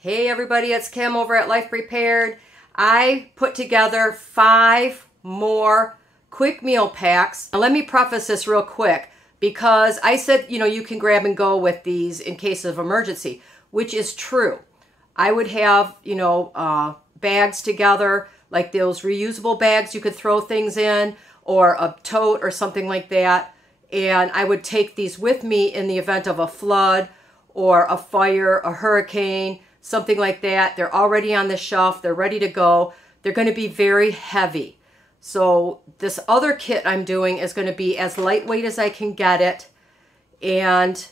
Hey everybody, it's Kim over at Life Prepared. I put together 5 more quick meal packs. Now let me preface this real quick because I said, you can grab and go with these in case of emergency, which is true. I would have, bags together, like those reusable bags you could throw things in, or a tote or something like that. And I would take these with me in the event of a flood or a fire, a hurricane, something like that. They're already on the shelf. They're ready to go. They're going to be very heavy. So this other kit I'm doing is going to be as lightweight as I can get it. And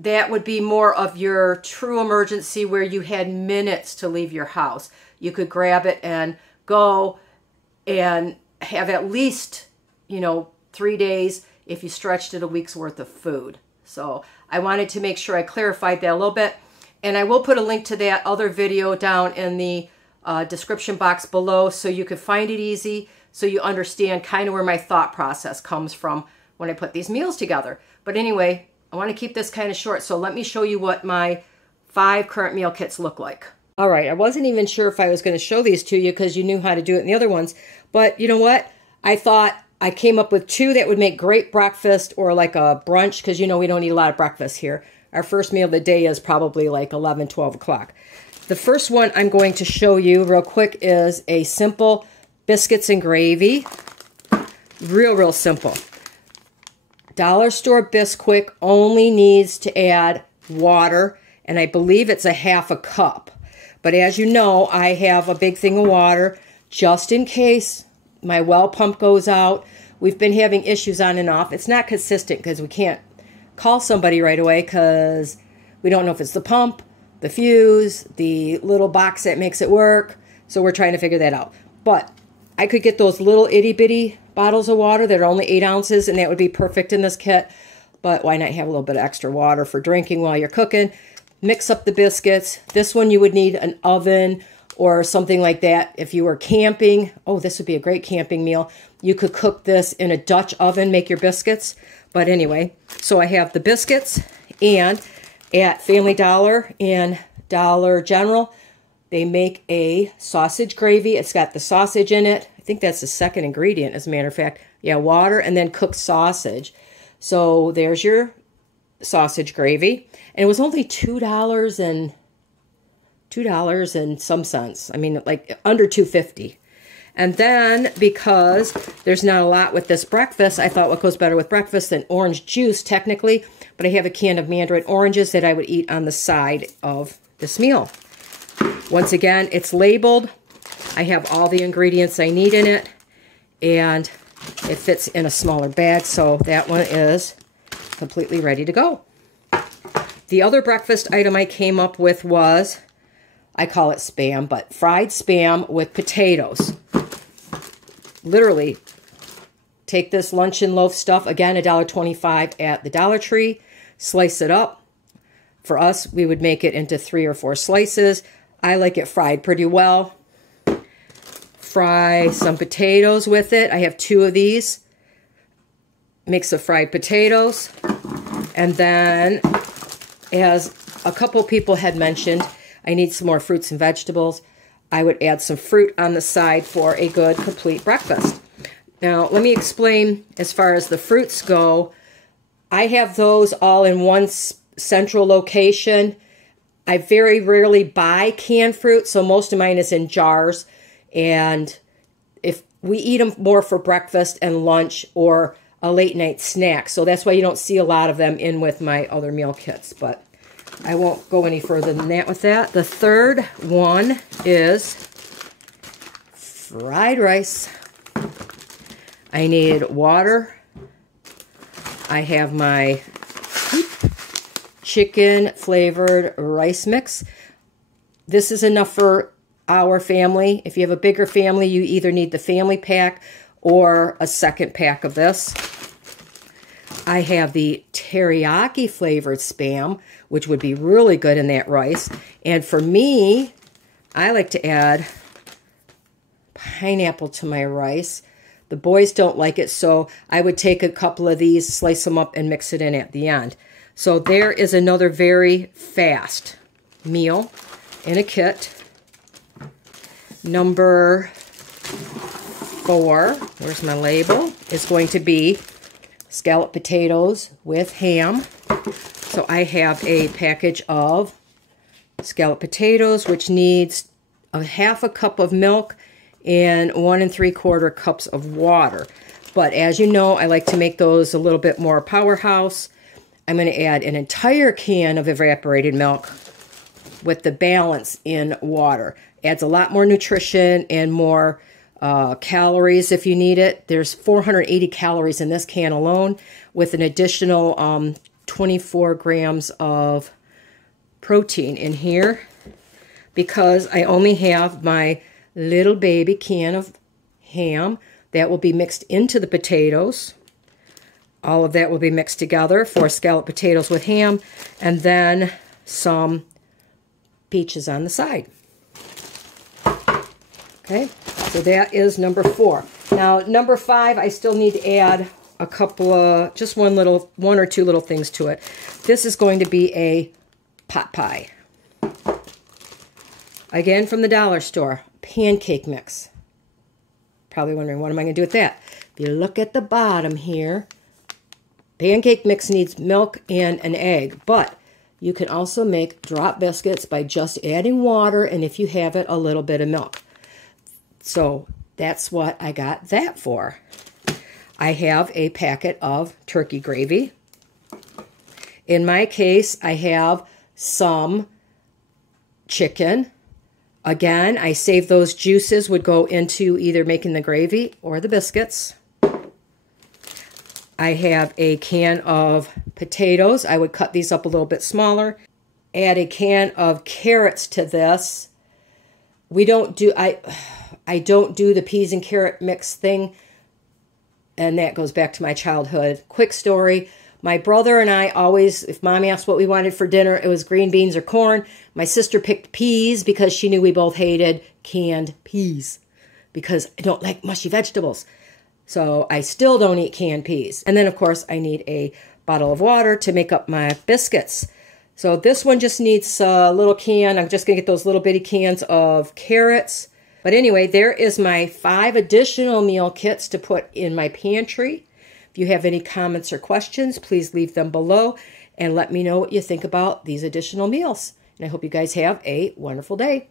that would be more of your true emergency where you had minutes to leave your house. You could grab it and go and have at least, 3 days if you stretched it a week's worth of food. So I wanted to make sure I clarified that a little bit. And I will put a link to that other video down in the description box below so you can find it easy, so you understand kind of where my thought process comes from when I put these meals together. But anyway, I want to keep this kind of short, so let me show you what my 5 current meal kits look like. All right, I wasn't even sure if I was going to show these to you because you knew how to do it in the other ones. But you know what? I thought I came up with 2 that would make great breakfast or like a brunch because, we don't eat a lot of breakfast here. Our first meal of the day is probably like 11, 12 o'clock. The first one I'm going to show you real quick is a simple biscuits and gravy. Real simple. Dollar store Bisquick only needs to add water, and I believe it's a 1/2 cup. But as you know, I have a big thing of water just in case my well pump goes out. We've been having issues on and off. It's not consistent because we can't call somebody right away because we don't know if it's the pump, the fuse, the little box that makes it work. So we're trying to figure that out. But I could get those little itty bitty bottles of water that are only 8 ounces, and that would be perfect in this kit. But why not have a little bit of extra water for drinking while you're cooking? Mix up the biscuits. This one you would need an oven or something like that. If you were camping, this would be a great camping meal. You could cook this in a Dutch oven, make your biscuits. But anyway, so I have the biscuits, and at Family Dollar and Dollar General, they make a sausage gravy. It's got the sausage in it. I think that's the second ingredient, as a matter of fact. Yeah, water and then cooked sausage. So there's your sausage gravy. And it was only $2 and some cents. I mean, like under $2.50. And then, because there's not a lot with this breakfast, I thought what goes better with breakfast than orange juice, technically. But I have a can of mandarin oranges that I would eat on the side of this meal. Once again, it's labeled. I have all the ingredients I need in it. And it fits in a smaller bag, so that one is completely ready to go. The other breakfast item I came up with was, I call it Spam, but fried Spam with potatoes. Literally, take this luncheon loaf stuff, again, $1.25 at the Dollar Tree, slice it up. For us, we would make it into 3 or 4 slices. I like it fried pretty well. Fry some potatoes with it. I have 2 of these. Mix of fried potatoes. And then, as a couple people had mentioned, I need some more fruits and vegetables. I would add some fruit on the side for a good, complete breakfast. Now, let me explain as far as the fruits go. I have those all in one central location. I very rarely buy canned fruit, so most of mine is in jars. And if we eat them more for breakfast and lunch or a late night snack. So that's why you don't see a lot of them in with my other meal kits. But I won't go any further than that with that. The third one is fried rice. I need water. I have my chicken flavored rice mix. This is enough for our family. If you have a bigger family, you either need the family pack or a second pack of this. I have the teriyaki flavored Spam, which would be really good in that rice. And for me, I like to add pineapple to my rice. The boys don't like it, so I would take a couple of these, slice them up, and mix it in at the end. So there is another very fast meal in a kit. Number 4, where's my label, is going to be scalloped potatoes with ham. So I have a package of scalloped potatoes, which needs a half a cup of milk and 1 3/4 cups of water. But as you know, I like to make those a little bit more powerhouse. I'm going to add an entire can of evaporated milk with the balance in water. Adds a lot more nutrition and more calories if you need it. There's 480 calories in this can alone, with an additional 24 grams of protein in here, because I only have my little baby can of ham that will be mixed into the potatoes. All of that will be mixed together for scalloped potatoes with ham, and then some peaches on the side. Okay, so that is number 4. Now, number 5, I still need to add a couple of, just one or two little things to it. This is going to be a pot pie. Again, from the dollar store, pancake mix. Probably wondering, what am I going to do with that? If you look at the bottom here, pancake mix needs milk and an egg, but you can also make drop biscuits by just adding water, and if you have it, a little bit of milk. So that's what I got that for. I have a packet of turkey gravy. In my case, I have some chicken. Again, I saved those juices, would go into either making the gravy or the biscuits. I have a can of potatoes. I would cut these up a little bit smaller. Add a can of carrots to this. I don't do the peas and carrot mix thing, and that goes back to my childhood. Quick story. My brother and I always, if Mommy asked what we wanted for dinner, it was green beans or corn. My sister picked peas because she knew we both hated canned peas, because I don't like mushy vegetables. So I still don't eat canned peas. And then, of course, I need a bottle of water to make up my biscuits. So this one just needs a little can. I'm just going to get those little bitty cans of carrots. But anyway, there is my 5 additional meal kits to put in my pantry. If you have any comments or questions, please leave them below and let me know what you think about these additional meals. And I hope you guys have a wonderful day.